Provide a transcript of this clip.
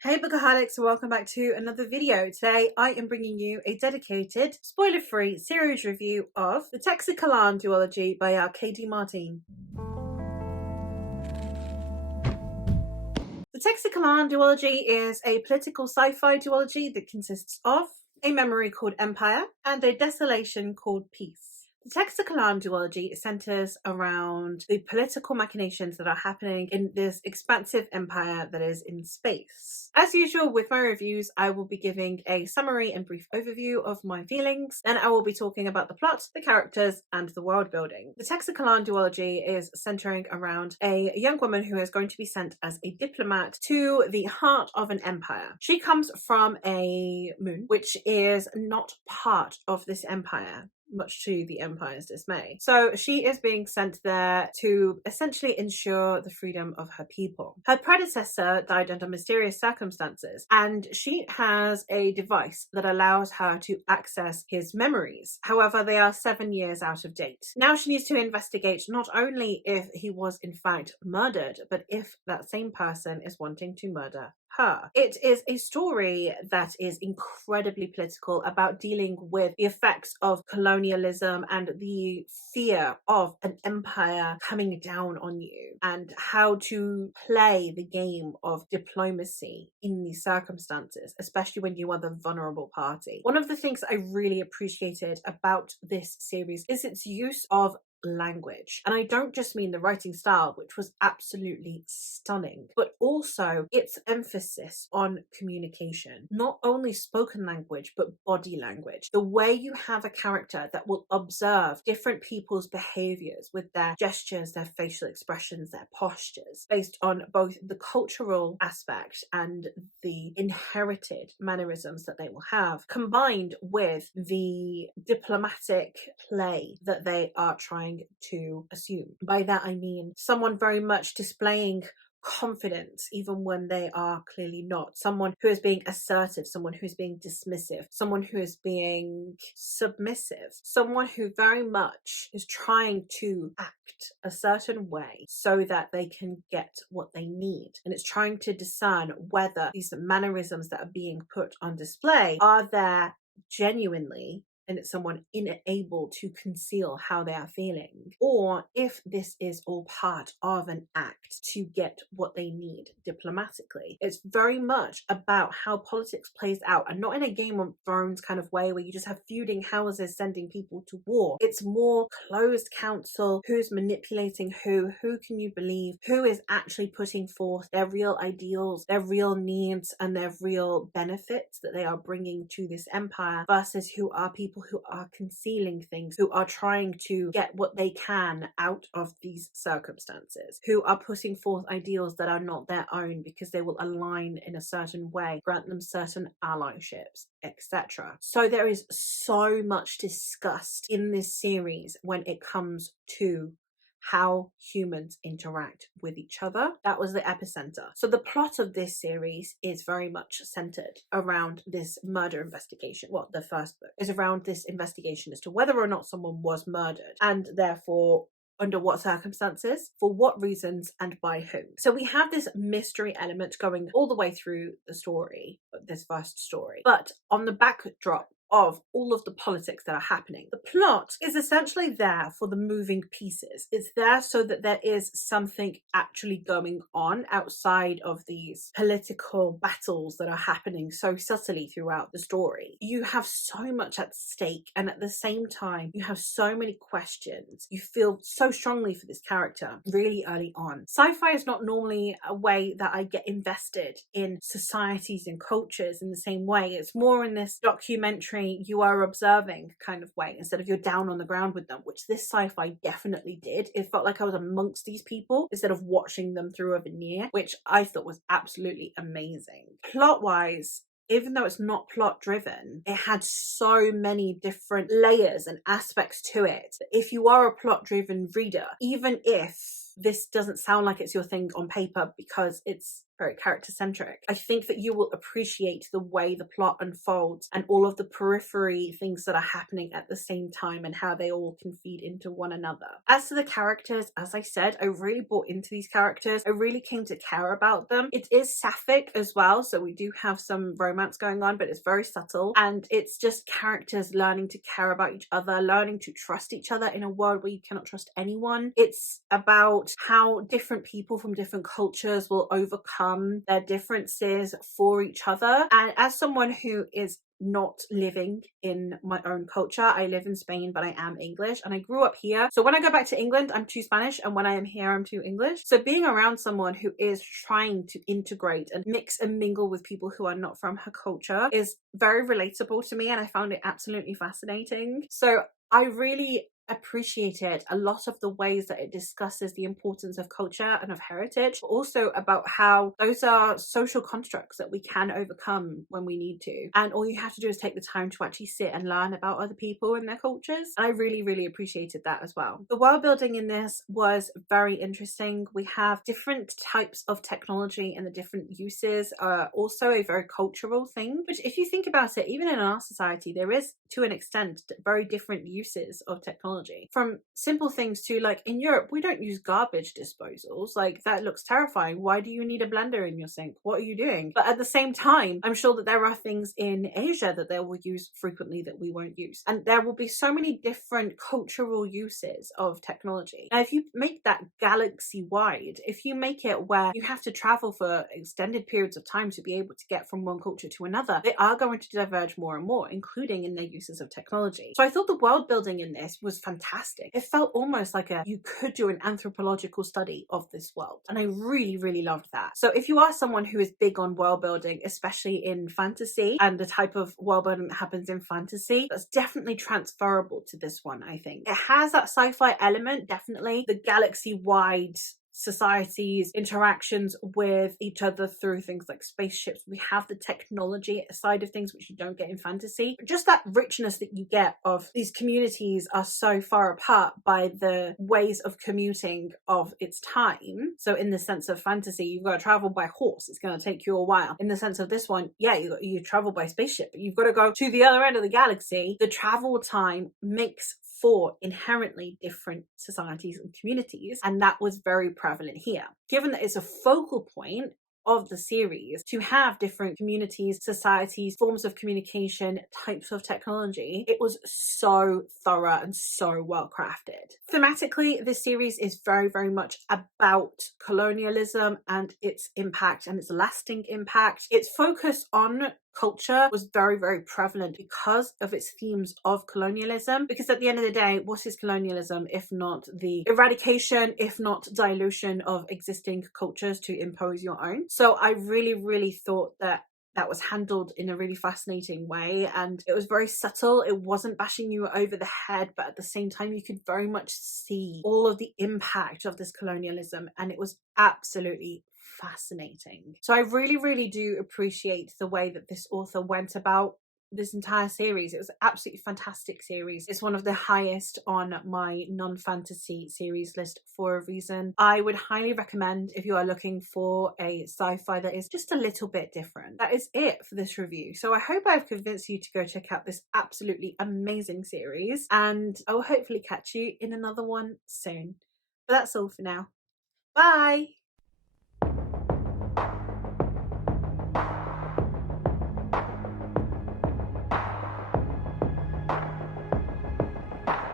Hey Bookaholics, and welcome back to another video. Today I am bringing you a dedicated, spoiler-free series review of the Teixcalaan duology by Arkady Martine. The Teixcalaan duology is a political sci-fi duology that consists of a memory called Empire and a desolation called Peace. The Teixcalaan duology centers around the political machinations that are happening in this expansive empire that is in space. As usual with my reviews, I will be giving a summary and brief overview of my feelings, then I will be talking about the plot, the characters, and the world building. The Teixcalaan duology is centering around a young woman who is going to be sent as a diplomat to the heart of an empire. She comes from a moon, which is not part of this empire, much to the Empire's dismay. So she is being sent there to essentially ensure the freedom of her people. Her predecessor died under mysterious circumstances, and she has a device that allows her to access his memories. However, they are 7 years out of date. Now she needs to investigate not only if he was in fact murdered, but if that same person is wanting to murder her. It is a story that is incredibly political, about dealing with the effects of colonialism and the fear of an empire coming down on you, and how to play the game of diplomacy in these circumstances, especially when you are the vulnerable party. One of the things I really appreciated about this series is its use of language, and I don't just mean the writing style, which was absolutely stunning, but also its emphasis on communication. Not only spoken language, but body language. The way you have a character that will observe different people's behaviors with their gestures, their facial expressions, their postures, based on both the cultural aspect and the inherited mannerisms that they will have, combined with the diplomatic play that they are trying to assume. By that I mean someone very much displaying confidence even when they are clearly not, someone who is being assertive, someone who is being dismissive, someone who is being submissive, someone who very much is trying to act a certain way so that they can get what they need, and it's trying to discern whether these mannerisms that are being put on display are there genuinely, and it's someone unable to conceal how they are feeling, or if this is all part of an act to get what they need diplomatically. It's very much about how politics plays out, and not in a Game of Thrones kind of way where you just have feuding houses sending people to war. It's more closed council, who's manipulating who can you believe, who is actually putting forth their real ideals, their real needs, and their real benefits that they are bringing to this empire, versus who are people who are concealing things, who are trying to get what they can out of these circumstances, who are putting forth ideals that are not their own because they will align in a certain way, grant them certain allyships, etc. So there is so much discussed in this series when it comes to how humans interact with each other. That was the epicenter. So the plot of this series is very much centered around this murder investigation. Well, the first book is around this investigation as to whether or not someone was murdered, and therefore under what circumstances, for what reasons, and by whom. So we have this mystery element going all the way through the story, this first story, but on the backdrop of all of the politics that are happening. The plot is essentially there for the moving pieces. It's there so that there is something actually going on outside of these political battles that are happening so subtly throughout the story. You have so much at stake, and at the same time, you have so many questions. You feel so strongly for this character really early on. Sci-fi is not normally a way that I get invested in societies and cultures in the same way. It's more in this documentary, you are observing kind of way, instead of you're down on the ground with them, which this sci-fi definitely did. It felt like I was amongst these people instead of watching them through a veneer, which I thought was absolutely amazing. Plot-wise, even though it's not plot driven, it had so many different layers and aspects to it. If you are a plot driven reader, even if this doesn't sound like it's your thing on paper because it's very character centric. I think that you will appreciate the way the plot unfolds and all of the periphery things that are happening at the same time and how they all can feed into one another. As to the characters, as I said, I really bought into these characters. I really came to care about them. It is sapphic as well, so we do have some romance going on, but it's very subtle, and it's just characters learning to care about each other, learning to trust each other in a world where you cannot trust anyone. It's about how different people from different cultures will overcome their differences for each other. And as someone who is not living in my own culture, I live in Spain, but I am English and I grew up here. So when I go back to England, I'm too Spanish, and when I am here, I'm too English. So being around someone who is trying to integrate and mix and mingle with people who are not from her culture is very relatable to me, and I found it absolutely fascinating. So I really appreciated a lot of the ways that it discusses the importance of culture and of heritage, but also about how those are social constructs that we can overcome when we need to, and all you have to do is take the time to actually sit and learn about other people and their cultures. And I really appreciated that as well. The world building in this was very interesting. We have different types of technology and the different uses are also a very cultural thing, which if you think about it, even in our society, there is to an extent very different uses of technology. From simple things to, like, in Europe, we don't use garbage disposals. Like, that looks terrifying. Why do you need a blender in your sink? What are you doing? But at the same time, I'm sure that there are things in Asia that they will use frequently that we won't use. And there will be so many different cultural uses of technology. Now, if you make that galaxy wide, if you make it where you have to travel for extended periods of time to be able to get from one culture to another, they are going to diverge more and more, including in their uses of technology. So I thought the world building in this was fantastic. It felt almost like you could do an anthropological study of this world, and I really loved that. So if you are someone who is big on world building, especially in fantasy and the type of world building that happens in fantasy, that's definitely transferable to this one. I think it has that sci-fi element, definitely the galaxy wide societies, interactions with each other through things like spaceships. We have the technology side of things, which you don't get in fantasy. But just that richness that you get of these communities are so far apart by the ways of commuting of its time. So in the sense of fantasy, you've got to travel by horse. It's going to take you a while. In the sense of this one, yeah, you travel by spaceship, but you've got to go to the other end of the galaxy. The travel time makes for inherently different societies and communities, and that was very prevalent here. Given that it's a focal point of the series to have different communities, societies, forms of communication, types of technology, it was so thorough and so well crafted. Thematically, this series is very much about colonialism and its impact and its lasting impact. Its focus on culture was very prevalent because of its themes of colonialism, because at the end of the day, what is colonialism if not the eradication, if not dilution of existing cultures to impose your own? So I really thought that was handled in a really fascinating way, and it was very subtle. It wasn't bashing you over the head, but at the same time you could very much see all of the impact of this colonialism, and it was absolutely fascinating. So I really do appreciate the way that this author went about this entire series. It was an absolutely fantastic series. It's one of the highest on my non-fantasy series list for a reason. I would highly recommend if you are looking for a sci-fi that is just a little bit different. That is it for this review. So I hope I've convinced you to go check out this absolutely amazing series, and I will hopefully catch you in another one soon. But that's all for now. Bye!